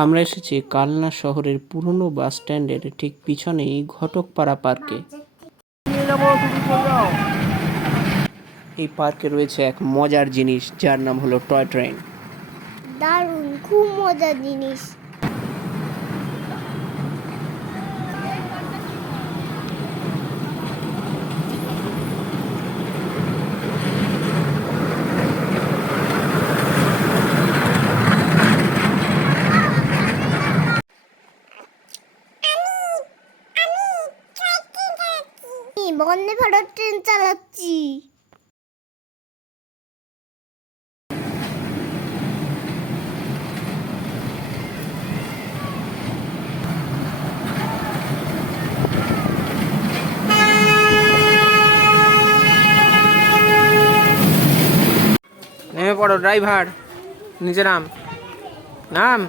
আমরা এসেছি কালনা শহরের পুরনো বাস স্ট্যান্ডের ঠিক পিছনেই ঘটকপাড়া পার্কে। এই পার্কে রয়েছে এক মজার জিনিস যার নাম হলো টয় ট্রেন। দারুণ, খুব মজার জিনিস। বন্দে ভারত ট্রেন চালাচ্ছি। নেমে পড়ো ড্রাইভার, নিচে নাম।